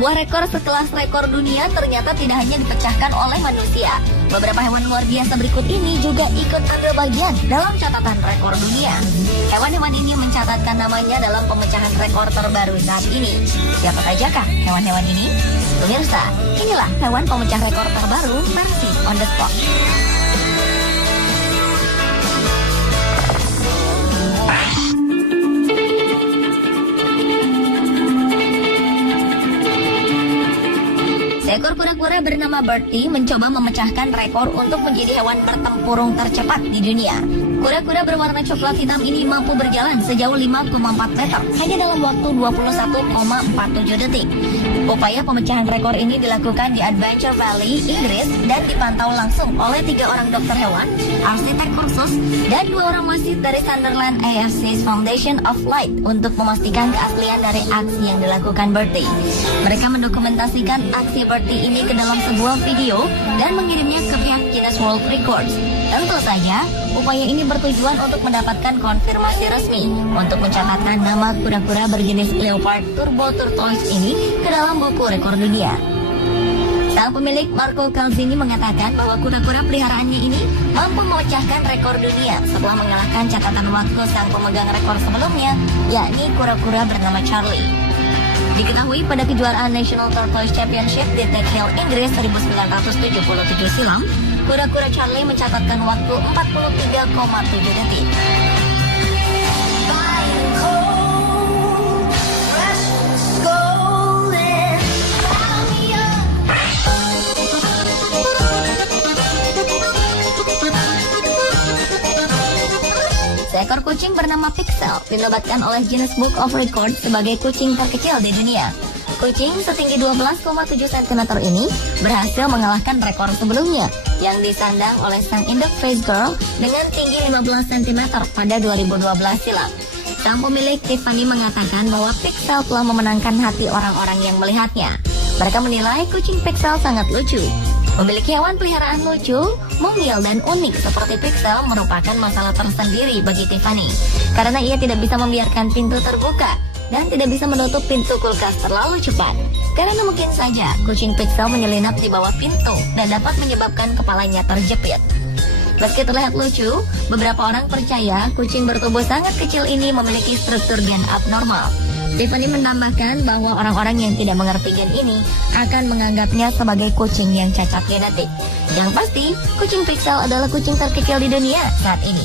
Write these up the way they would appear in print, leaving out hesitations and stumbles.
Sebuah rekor sekelas rekor dunia ternyata tidak hanya dipecahkan oleh manusia. Beberapa hewan luar biasa berikut ini juga ikut ambil bagian dalam catatan rekor dunia. Hewan-hewan ini mencatatkan namanya dalam pemecahan rekor terbaru saat ini. Siapa sajakah hewan-hewan ini? Pemirsa, inilah hewan pemecah rekor terbaru versi On The Spot. Seekor kura-kura bernama Bertie mencoba memecahkan rekor untuk menjadi hewan bertempurung tercepat di dunia. Kura-kura berwarna coklat hitam ini mampu berjalan sejauh 5,4 meter hanya dalam waktu 21,47 detik. Upaya pemecahan rekor ini dilakukan di Adventure Valley, Inggris, dan dipantau langsung oleh 3 orang dokter hewan, arsitek kursus, dan 2 orang wasit dari Sunderland AFC Foundation of Light untuk memastikan keaslian dari aksi yang dilakukan Bertie. Mereka mendokumentasikan aksi Bertie ini ke dalam sebuah video dan mengirimnya ke pihak Guinness World Records. Tentu saja, upaya ini bertujuan untuk mendapatkan konfirmasi resmi untuk mencatatkan nama kura-kura berjenis leopard turbo tortoise ini ke dalam buku rekor dunia. Sang pemilik Marco Calzini mengatakan bahwa kura-kura peliharaannya ini mampu memecahkan rekor dunia setelah mengalahkan catatan waktu sang pemegang rekor sebelumnya, yakni kura-kura bernama Charlie. Diketahui pada kejuaraan National Tortoise Championship di Tech Hill, Inggris 1977 silam, kura-kura Charlie mencatatkan waktu 43,7 detik. Seekor kucing bernama Pixel dinobatkan oleh Guinness Book of Records sebagai kucing terkecil di dunia. Kucing setinggi 12,7 cm ini berhasil mengalahkan rekor sebelumnya yang disandang oleh sang induk Face Girl dengan tinggi 15 cm pada 2012 silam. Sang pemilik Tiffany mengatakan bahwa Pixel telah memenangkan hati orang-orang yang melihatnya. Mereka menilai kucing Pixel sangat lucu. Memiliki hewan peliharaan lucu, mungil, dan unik seperti Pixel merupakan masalah tersendiri bagi Tiffany karena ia tidak bisa membiarkan pintu terbuka dan tidak bisa menutup pintu kulkas terlalu cepat. Karena mungkin saja kucing Pixel menyelinap di bawah pintu dan dapat menyebabkan kepalanya terjepit. Meski terlihat lucu, beberapa orang percaya kucing bertubuh sangat kecil ini memiliki struktur gen abnormal. Tiffany menambahkan bahwa orang-orang yang tidak mengerti gen ini akan menganggapnya sebagai kucing yang cacat genetik. Yang pasti, kucing Pixel adalah kucing terkecil di dunia saat ini.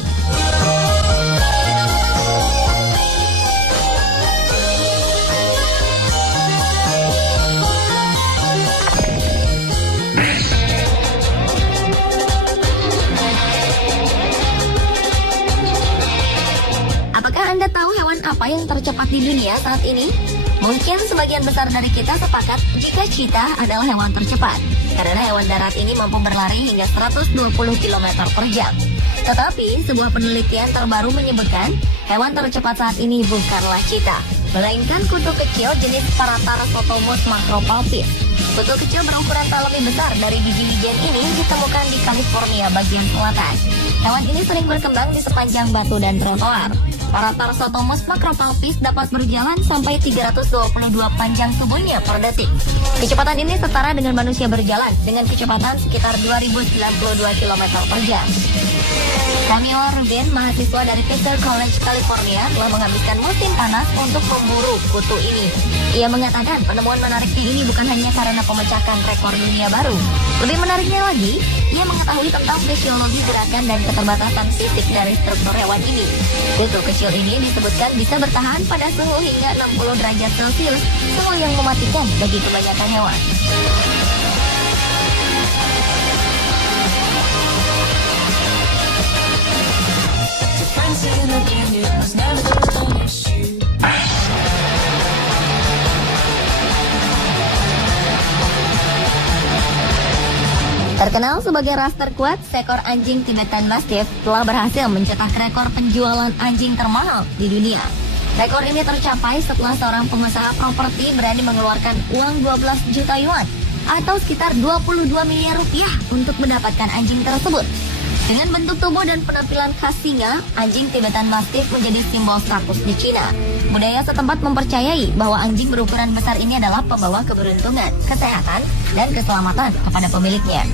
Apakah Anda tahu hewan apa yang tercepat di dunia saat ini? Mungkin sebagian besar dari kita sepakat jika cheetah adalah hewan tercepat, karena hewan darat ini mampu berlari hingga 120 km per jam. Tetapi, sebuah penelitian terbaru menyebutkan hewan tercepat saat ini bukanlah cheetah, melainkan kutu kecil jenis Paratarosotomus macropalpis. Kutu kecil berukuran tak lebih besar dari biji-bijian ini ditemukan di California bagian selatan. Hewan ini sering berkembang di sepanjang batu dan trotoar. Paratarosotomus macropalpis dapat berjalan sampai 322 panjang tubuhnya per detik. Kecepatan ini setara dengan manusia berjalan dengan kecepatan sekitar 2092 km per jam. Samuel Rubin, mahasiswa dari Pacer College, California, telah menghabiskan musim panas untuk memburu kutu ini. Ia mengatakan penemuan menariknya ini bukan hanya karena pemecahkan rekor dunia baru. Lebih menariknya lagi, ia mengetahui tentang fisiologi gerakan dan keterbatasan fisik dari struktur hewan ini. Kutu kecil ini disebutkan bisa bertahan pada suhu hingga 60 derajat Celcius, suhu yang mematikan bagi kebanyakan hewan. Terkenal sebagai ras terkuat, seekor anjing Tibetan Mastiff telah berhasil mencetak rekor penjualan anjing termahal di dunia. Rekor ini tercapai setelah seorang pengusaha properti berani mengeluarkan uang 12 juta yuan atau sekitar 22 miliar rupiah untuk mendapatkan anjing tersebut. Dengan bentuk tubuh dan penampilan khas singa, anjing Tibetan Mastiff menjadi simbol status di Cina. Budaya setempat mempercayai bahwa anjing berukuran besar ini adalah pembawa keberuntungan, kesehatan, dan keselamatan kepada pemiliknya.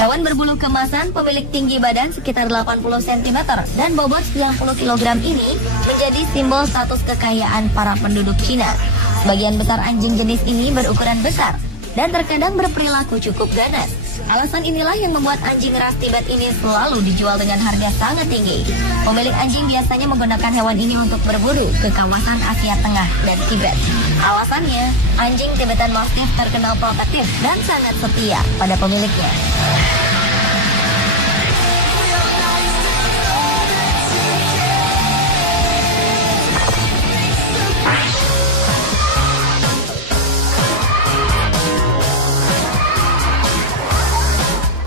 Hewan berbulu kemasan, pemilik tinggi badan sekitar 80 cm dan bobot 90 kg ini menjadi simbol status kekayaan para penduduk Cina. Sebagian besar anjing jenis ini berukuran besar dan terkadang berperilaku cukup ganas. Alasan inilah yang membuat anjing ras Tibet ini selalu dijual dengan harga sangat tinggi. Pemilik anjing biasanya menggunakan hewan ini untuk berburu ke kawasan Asia Tengah dan Tibet. Alasannya, anjing Tibetan Mastiff terkenal protektif dan sangat setia pada pemiliknya.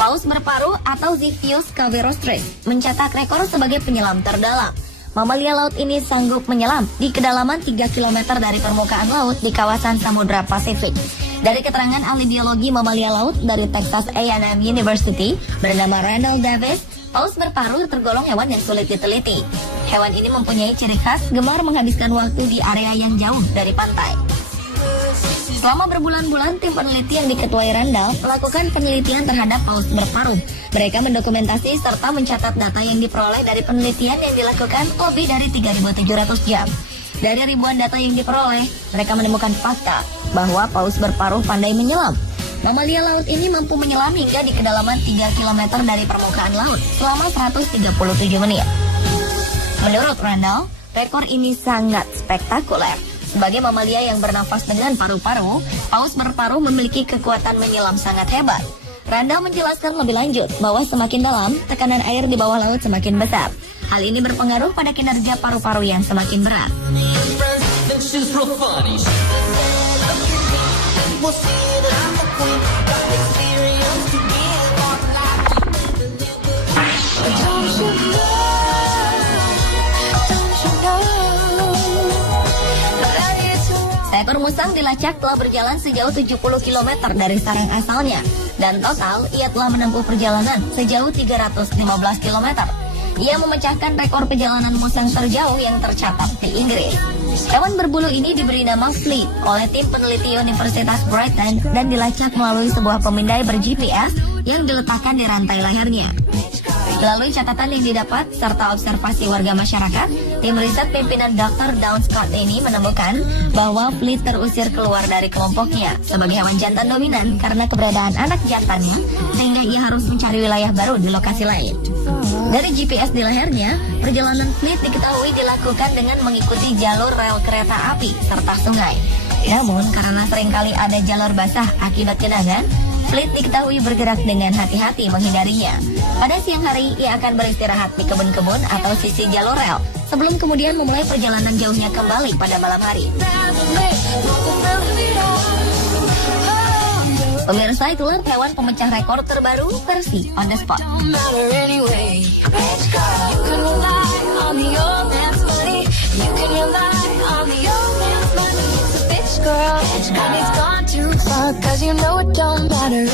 Paus berparuh atau Ziphius caverostris mencetak rekor sebagai penyelam terdalam. Mamalia laut ini sanggup menyelam di kedalaman 3 km dari permukaan laut di kawasan Samudra Pasifik. Dari keterangan ahli biologi mamalia laut dari Texas A&M University bernama Randall Davis, paus berparuh tergolong hewan yang sulit diteliti. Hewan ini mempunyai ciri khas gemar menghabiskan waktu di area yang jauh dari pantai. Selama berbulan-bulan, tim peneliti yang diketuai Randall melakukan penelitian terhadap paus berparuh. Mereka mendokumentasi serta mencatat data yang diperoleh dari penelitian yang dilakukan lebih dari 3.700 jam. Dari ribuan data yang diperoleh, mereka menemukan fakta bahwa paus berparuh pandai menyelam. Mamalia laut ini mampu menyelam hingga di kedalaman 3 km dari permukaan laut selama 137 menit. Menurut Randall, rekor ini sangat spektakuler. Sebagai mamalia yang bernafas dengan paru-paru, paus berparuh memiliki kekuatan menyelam sangat hebat. Randall menjelaskan lebih lanjut bahwa semakin dalam, tekanan air di bawah laut semakin besar. Hal ini berpengaruh pada kinerja paru-paru yang semakin berat. Seekor musang dilacak telah berjalan sejauh 70 km dari sarang asalnya, dan total ia telah menempuh perjalanan sejauh 315 km. Ia memecahkan rekor perjalanan musang terjauh yang tercatat di Inggris. Hewan berbulu ini diberi nama Fleet oleh tim peneliti Universitas Brighton dan dilacak melalui sebuah pemindai ber-GPS yang diletakkan di rantai lehernya. Melalui catatan yang didapat serta observasi warga masyarakat, tim riset pimpinan Dr. Dawn Scott ini menemukan bahwa Fleet terusir keluar dari kelompoknya sebagai hewan jantan dominan karena keberadaan anak jantannya, sehingga ia harus mencari wilayah baru di lokasi lain. Dari GPS di lehernya, perjalanan Fleet diketahui dilakukan dengan mengikuti jalur rel kereta api serta sungai. Namun, karena seringkali ada jalur basah akibat genangan, Fleet diketahui bergerak dengan hati-hati menghindarinya. Pada siang hari, ia akan beristirahat di kebun-kebun atau sisi jalur rel, sebelum kemudian memulai perjalanan jauhnya kembali pada malam hari. Pemirsa, itulah hewan pemecah rekor terbaru versi On The Spot. Girl, and it's gone too far, 'cause you know it don't matter.